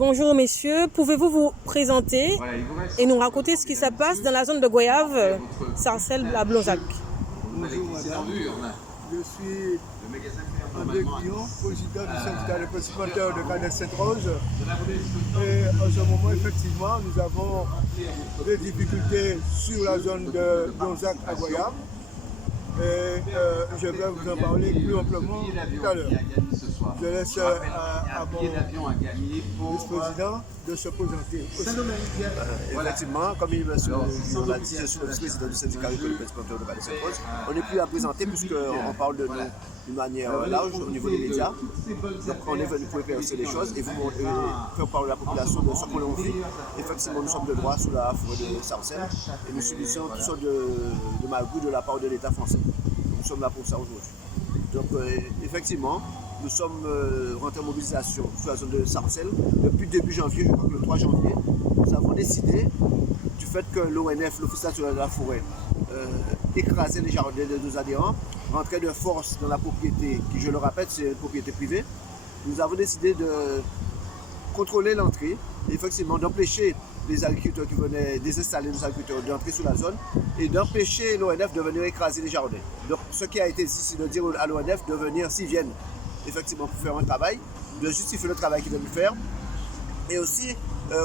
Bonjour messieurs, pouvez-vous vous présenter et nous raconter ce qui se passe dans la zone de Goyave, Sarcelles, à Blonzac? Bonjour madame, je suis André Guillon, président du syndicat des petits-porteurs de Cannes Sainte-Rose. Et en ce moment, effectivement, nous avons des difficultés sur la zone de Blonzac à Goyave. Et je vais vous en parler plus amplement tout à l'heure. Je laisse à mon vice-président de se présenter. Effectivement, comme il l'a dit, je suis le vice-président du syndicat des petits-porteurs de Cannes Sainte-Rose. On n'est plus à présenter puisqu'on parle de nous d'une manière large au niveau des médias. Donc on est venu pour éclaircir les choses et vous faire parler à la population de ce que l'on vit. Effectivement, nous sommes de droit sous la forêt de Sarcelles et nous subissons toutes sortes de malgoûts de la part de l'État français. Nous sommes là pour ça aujourd'hui. Donc effectivement, nous sommes rentrés en mobilisation sur la zone de Sarcelles depuis début janvier, je crois que le 3 janvier. Nous avons décidé du fait que l'ONF, l'Office national de la forêt, écrasait les jardins de nos adhérents, rentrait de force dans la propriété, qui je le rappelle, c'est une propriété privée. Nous avons décidé de contrôler l'entrée, et effectivement d'empêcher les agriculteurs qui venaient désinstaller nos agriculteurs d'entrer sur la zone et d'empêcher l'ONF de venir écraser les jardins. Donc ce qui a été dit, c'est de dire à l'ONF de venir s'ils viennent effectivement pour faire un travail, de justifier le travail qu'ils viennent faire et aussi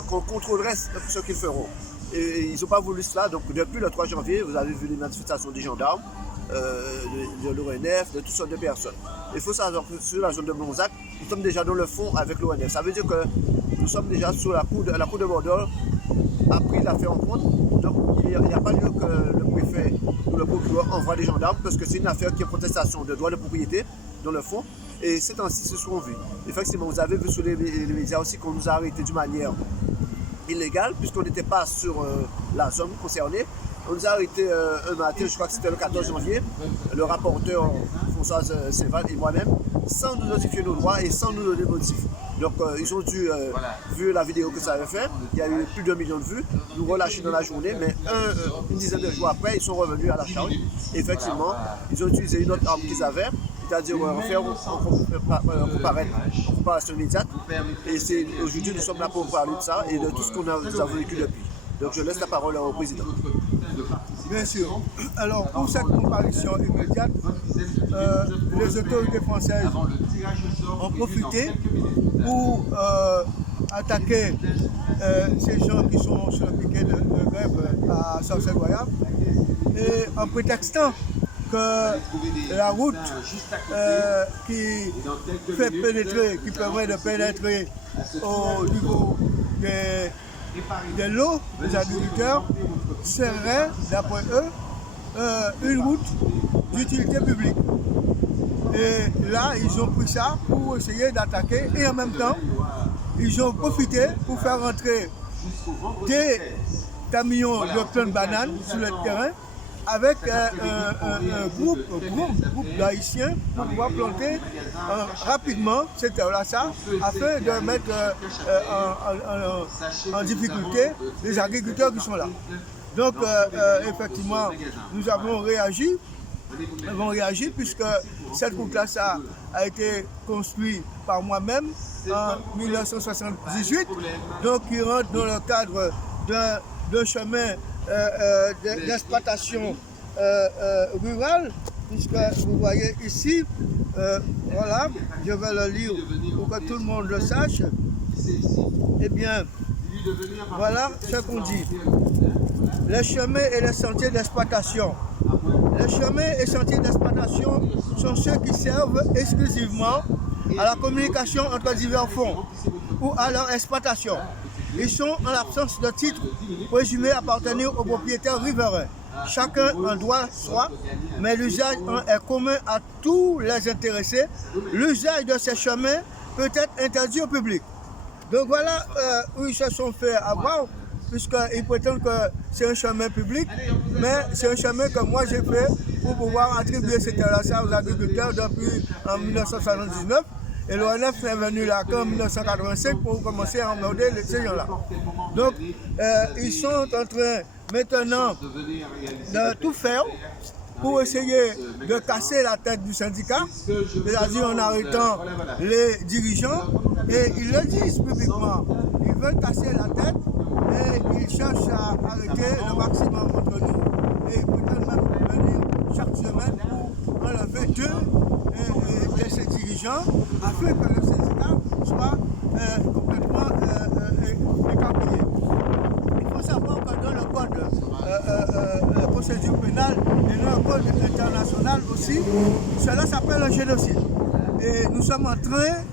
qu'on contrôlerait ce qu'ils feront. Et ils n'ont pas voulu cela, donc depuis le 3 janvier, vous avez vu les manifestations des gendarmes, de l'ONF, de toutes sortes de personnes. Il faut savoir que sur la zone de Blonzac, nous sommes déjà dans le fond avec l'ONF. Ça veut dire que nous sommes déjà sous la cour de Bordeaux, a pris l'affaire en compte. Donc il n'y a pas lieu que le préfet ou le procureur envoie des gendarmes parce que c'est une affaire qui est protestation de droit de propriété dans le fond. Et ces temps-ci se sont vus. Effectivement, vous avez vu sur les médias aussi qu'on nous a arrêtés d'une manière illégale puisqu'on n'était pas sur la zone concernée. On nous a arrêtés un matin, je crois que c'était le 14 janvier, le rapporteur Françoise Séval et moi-même, sans nous notifier nos droits et sans nous donner de motifs. Donc ils ont dû, vu la vidéo que ça avait fait, il y a eu plus d'1 million de vues, nous relâcher dans la journée, mais une dizaine de jours après, ils sont revenus à la charge. Et effectivement, ils ont utilisé une autre arme qu'ils avaient, c'est-à-dire faire en comparaison immédiate. Et aujourd'hui, nous sommes là pour parler de ça et de tout ce qu'on a vécu depuis. Donc je laisse la parole au président. Bien sûr. Alors pour cette comparution immédiate, les autorités françaises ont profité pour attaquer ces gens qui sont sur le piquet de grève à Sarcelles-Goyave et en prétextant que la route qui permet de pénétrer au niveau de l'eau des agriculteurs serait, d'après eux, une route d'utilité publique. Et là, ils ont pris ça pour essayer d'attaquer et en même temps, ils ont profité pour faire rentrer des camions de plein de bananes sur le terrain avec un groupe d'Haïtiens pour pouvoir planter rapidement cette terre-là, afin de mettre en difficulté les agriculteurs qui sont là. Donc, effectivement, nous avons réagi puisque cette route-là, ça a été construite par moi-même en 1978, donc qui rentre dans le cadre d'un chemin d'exploitation rurale, puisque vous voyez ici, voilà, je vais le lire pour que tout le monde le sache. Eh bien, voilà ce qu'on dit. Les chemins et les sentiers d'exploitation. Les chemins et sentiers d'exploitation sont ceux qui servent exclusivement à la communication entre divers fonds ou à leur exploitation. Ils sont en l'absence de titre présumé appartenir aux propriétaires riverains. Chacun en doit soi, mais l'usage est commun à tous les intéressés. L'usage de ces chemins peut être interdit au public. Donc voilà où ils se sont fait avoir, puisqu'ils prétendent que c'est un chemin public, mais c'est un chemin que moi j'ai fait pour pouvoir attribuer cette terre-là aux agriculteurs depuis en 1979. Et l'ONF est venu là qu'en 1985 pour commencer à emmerder ces gens-là. Donc, ils sont en train maintenant de tout faire pour essayer de casser la tête du syndicat, c'est-à-dire en arrêtant les dirigeants Et ils le disent publiquement. Ils veulent casser la tête et ils cherchent à arrêter le maximum entre nous. Et peut-être même venir chaque semaine pour enlever deux de ces dirigeants afin que le syndicat soit complètement écarquillé. Il faut savoir que dans le code de procédure pénale et dans le code international aussi, cela s'appelle un génocide. Et nous sommes en train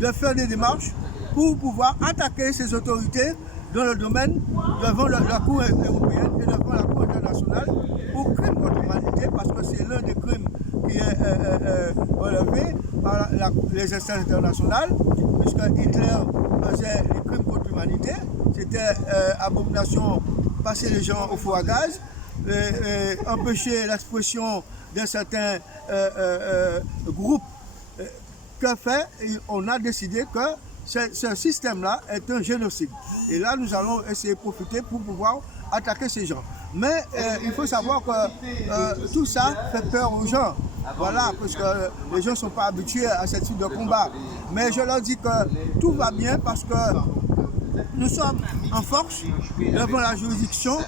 de faire des démarches pour pouvoir attaquer ces autorités dans le domaine devant la Cour européenne et devant la Cour internationale pour crime contre l'humanité, parce que c'est l'un des crimes qui est relevé par les instances internationales, puisque Hitler faisait les crimes contre l'humanité, c'était abomination, passer les gens au four à gaz, empêcher l'expression d'un certain groupe. Que fait? On a décidé que ce système-là est un génocide. Et là, nous allons essayer de profiter pour pouvoir attaquer ces gens. Mais il faut savoir que tout ça fait peur aux gens. Voilà, parce que les gens ne sont pas habitués à ce type de combat. Mais je leur dis que tout va bien parce que nous sommes en force devant la juridiction.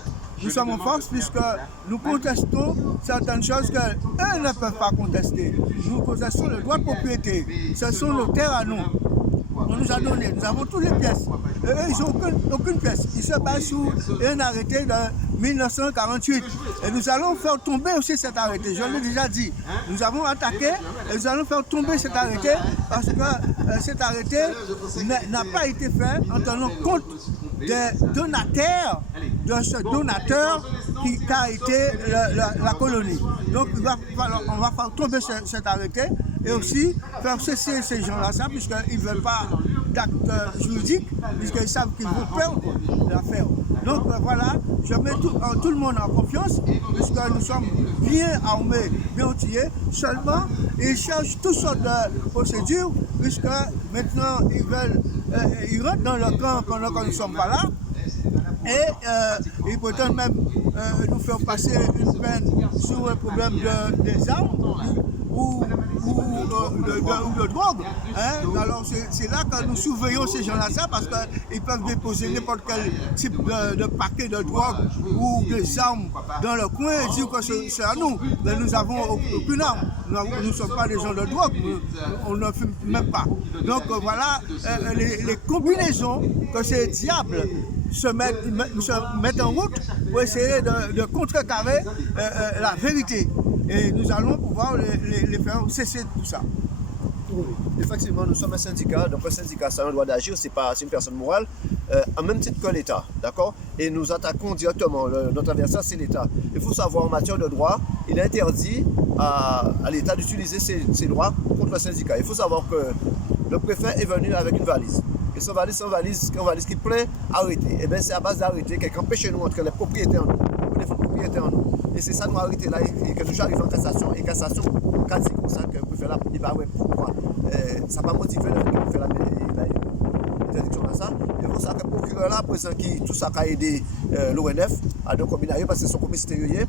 Nous sommes en force puisque nous contestons certaines choses qu'eux ne peuvent pas contester. Nous contestons le droit de propriété. Ce sont nos terres à nous. On nous a donné, nous avons toutes les pièces. Et eux, ils n'ont aucune pièce. Ils se basent sur un arrêté de 1948. Et nous allons faire tomber aussi cet arrêté. Je l'ai déjà dit. Nous avons attaqué et nous allons faire tomber cet arrêté parce que cet arrêté n'a pas été fait en tenant compte des donataires de ce donateur qui a été la colonie. Donc on va faire tomber cet arrêté et aussi faire cesser ces gens-là, puisqu'ils ne veulent pas d'acte juridique, puisqu'ils savent qu'ils vont perdre l'affaire. Donc voilà, je mets tout le monde en confiance, puisque nous sommes bien armés, bien outillés. Seulement, ils cherchent toutes sortes de procédures, puisque maintenant ils rentrent dans le camp pendant que nous ne sommes pas là. Et ils prétendent même nous faire passer une peine sur le problème des armes ou de drogue. Hein? Alors c'est là que nous surveillons ces gens-là, parce qu'ils peuvent déposer n'importe quel type de paquet de drogue ou des armes dans le coin et dire que c'est à nous. Mais nous n'avons aucune arme. Nous ne sommes pas des gens de drogue, on ne fume même pas. Donc voilà les combinaisons que ces diables se mettent en route pour essayer de contrecarrer la vérité. Et nous allons pouvoir les faire cesser tout ça. Effectivement, nous sommes un syndicat, donc un syndicat, ça a un droit d'agir, c'est une personne morale, en même titre que l'État, d'accord? Et nous attaquons directement, notre adversaire c'est l'État. Il faut savoir, en matière de droit, il est interdit à l'État d'utiliser ses droits contre le syndicat. Il faut savoir que le préfet est venu avec une valise. Et son valise, c'est une valise qui est plein arrêté. Et bien c'est à base d'arrêter qui empêche nous entre les propriétaires en nous, les propriétaires en nous. Et c'est ça nous arrêter là et que nous arrivons en cassation. Et cassation, quand c'est comme ça que le préfet là, il va ouais, pourquoi ça n'a pas motivé le préfet là, l'interdiction de ça. Et pour ça que le procureur là, présent qui tout ça a aidé l'ONF à deux combiner parce que son complicité liée.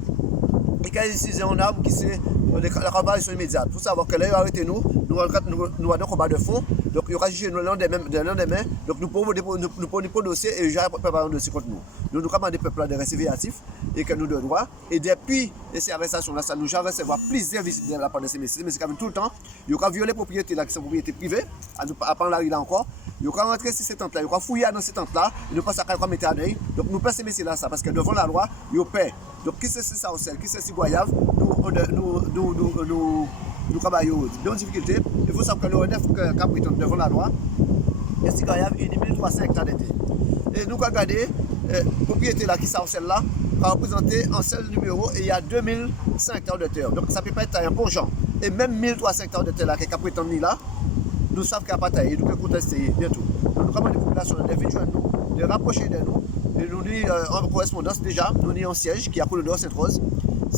Et quand il décide en arme qui c'est la comparaison immédiate. Il faut savoir que là, il va arrêter nous avons un combat de fond. Donc il y aura jugé le lendemain. Donc nous pouvons déposer dossier et déjà préparer un dossier contre nous. Nous commandons des peuples de rester véatifs et que nous de droit. Et depuis ces arrestations-là, ça nous a recevoir plusieurs visites de la part de ces messieurs. Mais c'est quand même tout le temps. Il y aura violé les propriétés là qui sont propriétés privées. À prendre la rue là encore. Il y aura rentré sur ces tentes-là. Il y aura fouillé dans ces tentes-là. Il ne pense pas mettre à l'œil. Donc nous passons ces messieurs-là ça parce que devant la loi, ils paient. Donc qui c'est ça aussi, qui c'est si Goyave, nous travaillons dans difficulté. Il faut savoir que l'ONF qui prétend devant la loi, et si Goyave, il y a 1300 hectares d'été. Et nous regardons, la propriété là qui sont celle-là, va représenter en seul numéro, et il y a 2100 hectares de terre. Donc ça peut pas être un bon genre. Et même 1300 hectares de terre là qui prétend là, nous savons qu'il n'y a pas de taille, nous pouvons contester bientôt. Nous commandons des populations de venir nous, de rapprocher de nous. Et nous en correspondance déjà, nous avons un siège qui est à Coulodor Sainte-Rose.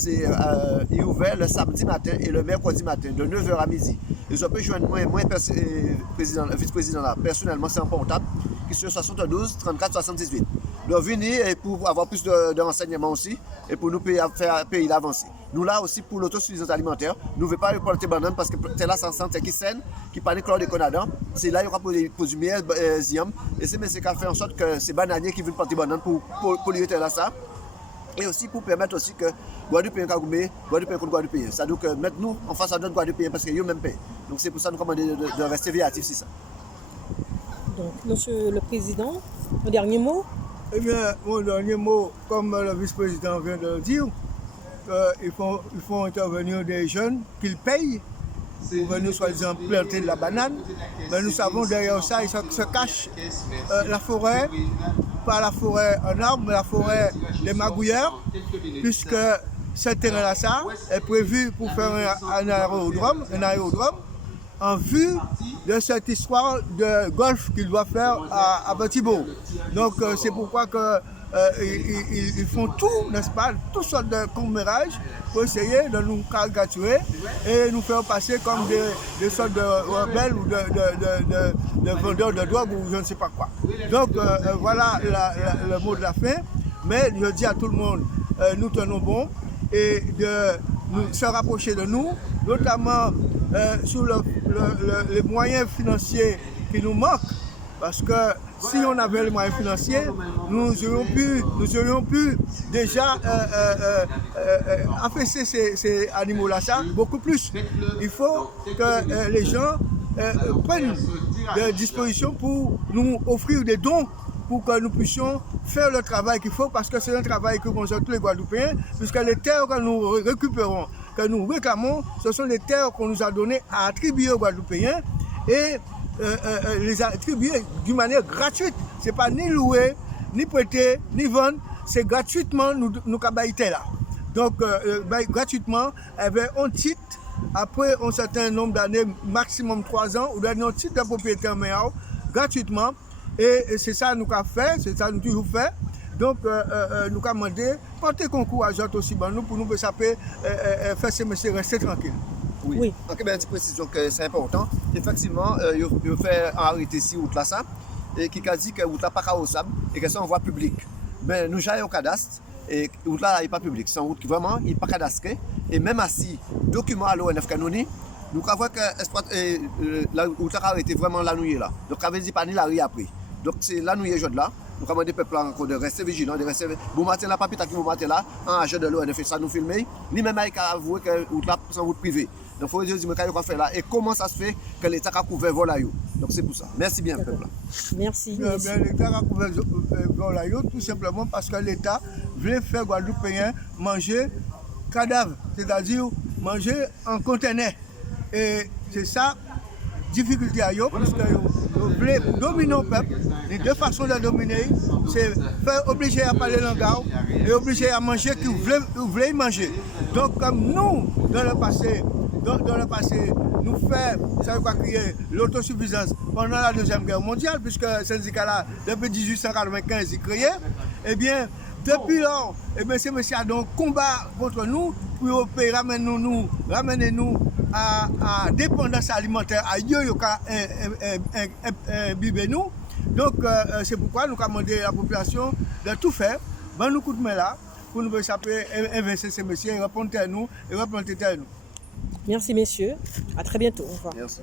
Il est ouvert le samedi matin et le mercredi matin, de 9h à midi. Ils ont pu joindre moi vice-président là, personnellement, c'est un portable, qui est sur 72 34 78. Donc venez pour avoir plus de renseignements aussi et pour nous faire payer l'avancée. Nous là aussi pour l'autosuffisance alimentaire, nous ne voulons pas planter banane parce que c'est là sans santé qui saigne, qui panique lors des conadans. C'est là qu'il y aura pour du miel, ziam. Et c'est ce qui a fait en sorte que ces bananiers qui veulent planter banane pour polluer là ça. Et aussi pour permettre aussi que Guadeloupe est Kagoumé, Guadeloupe est contre Guadeloupe. Ça veut dire que mettre nous en face à d'autres Guadeloupe parce qu'ils ont même payé. Donc c'est pour ça que nous commandons de rester véatifs, c'est ça. Donc, Monsieur le Président, un dernier mot? Eh bien, mon dernier mot, comme le vice-président vient de le dire, il faut intervenir des jeunes qu'ils payent pour venir soi-disant planter de la banane. Mais nous savons derrière ça, il se cache la forêt, pas la forêt en arbre, mais la forêt des magouilleurs, puisque ce terrain-là est prévu pour faire un aérodrome en vue de cette histoire de golf qu'il doit faire à Batibo. Donc c'est pourquoi ils font tout, n'est-ce pas, toutes sortes de commérages pour essayer de nous caricaturer et nous faire passer comme des sortes de rebelles ou de vendeurs de drogue ou je ne sais pas quoi. Donc voilà le mot de la fin. Mais je dis à tout le monde, nous tenons bon et de se rapprocher de nous, notamment sur les moyens financiers qui nous manquent, parce que si on avait les moyens financiers, nous aurions pu déjà affaisser ces animaux-là, beaucoup plus. Il faut que les gens prennent des dispositions pour nous offrir des dons pour que nous puissions faire le travail qu'il faut, parce que c'est un travail que concerne tous les Guadeloupéens, puisque les terres que nous récupérons, que nous réclamons, ce sont les terres qu'on nous a données à attribuer aux Guadeloupéens et les attribuer d'une manière gratuite. Ce n'est pas ni louer, ni prêter, ni vendre, c'est gratuitement nous cabaïter là. Donc gratuitement, on titre, après un certain nombre d'années, maximum 3 ans, ou un titre de propriété en main, gratuitement. Et c'est ça nous avons fait, c'est ça nous toujours fait. Donc nous avons demandé, porter concours à Jot aussi nous pour nous faire ces messieurs rester tranquilles. Oui. Ok, bien, une petite précision que c'est important. Effectivement, il fait arrêter ici route là ça, et qui a dit que route là pas carrossable et que c'est en voie publique. Mais nous j'allons au cadastre et route là n'est pas publique, c'est une route qui vraiment n'est pas cadastrée. Et même si document à l'ONF canoni, nous avons que la route là a arrêté vraiment la nuit là. Donc avait dit pas ni la rue après. Donc c'est la nuit aujourd'hui là. Nous avons des peuples encore de rester vigilants, de rester. Bon matin là, pas plus tard que bon matin là, un agent de l'ONF fait ça nous filmer. Lui-même il a avoué que route là c'est une route privée. Donc il faut dire mais qu'est-ce qu'on fait là et comment ça se fait que l'État a couvert Volayo. Donc c'est pour ça. Merci bien peuple. Merci. L'État a couvert Volayo tout simplement parce que l'État voulait faire Guadeloupéens manger cadavre, c'est-à-dire manger en conteneur. Et c'est ça difficulté à eux, puisque vous voulez dominer le peuple. Les deux façons de dominer, c'est faire obliger à parler langage et obliger à manger qui vous voulez manger. Donc comme nous, dans le passé, nous faisons, ça veut quoi crier, l'autosuffisance pendant la Deuxième Guerre mondiale, puisque ce syndicat-là, depuis 1895, il créé, eh bien, depuis lors, eh bien, ces messieurs ont combat contre nous pour ramener nous à dépendance alimentaire, à nous. Donc, c'est pourquoi nous avons demandé à la population de tout faire, nous coup de main là, pour nous investir ces messieurs et répondre à nous et replanter à nous. Merci messieurs, à très bientôt, au revoir. Merci.